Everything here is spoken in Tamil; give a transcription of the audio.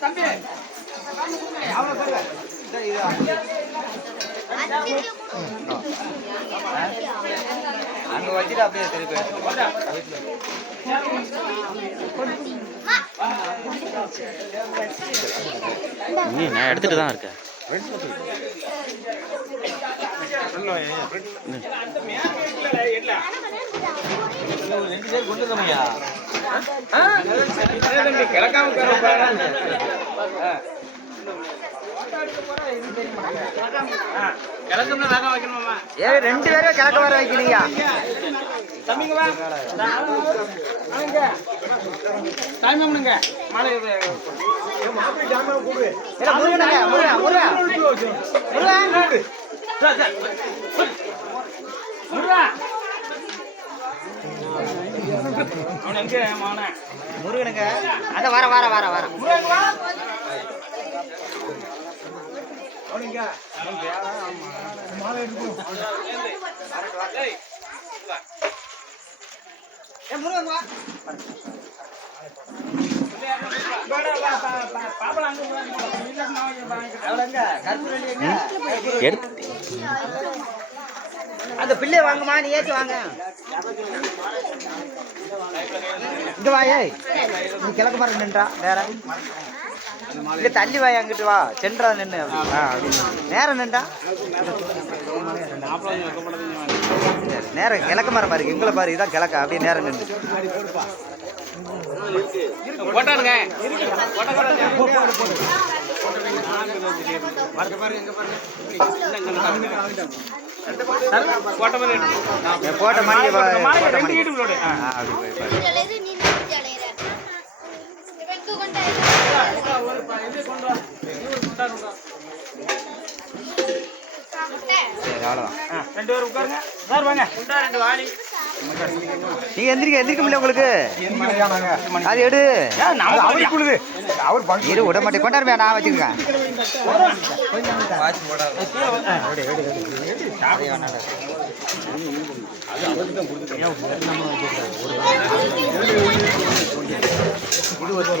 தம்பி அங்க வச்சுட்டு அப்படியே திருப்பி நான் எடுத்துட்டு தான் இருக்கேன். கிழக்காம ரெண்டு பேரும் கிழக்க வர வைக்கிறீங்க. முருகனுங்க அத வர வர வர வர அந்த பிள்ளை வாங்கம்மா, நீ ஏற்றி வாங்க. இங்க வாயே, நீ கிழக்கு மரம் நின்றா வேற இங்க தள்ளி வாய், அங்கிட்டு வா, சென்றா நின்று நேரம் நின்றா நேரம் கிழக்கு மரம் பாரு, எங்களை பாரு, இதான் கிழக்கா, அப்படியே நேரம் நின்று போட்ட மணி நீங்க எந்திரிக்க எந்திரிக்க முடியல உங்களுக்கு. அது எடு இரு விட மாட்டேன், கொண்டாருமே நான் வச்சுருக்கேன். இது ஒரு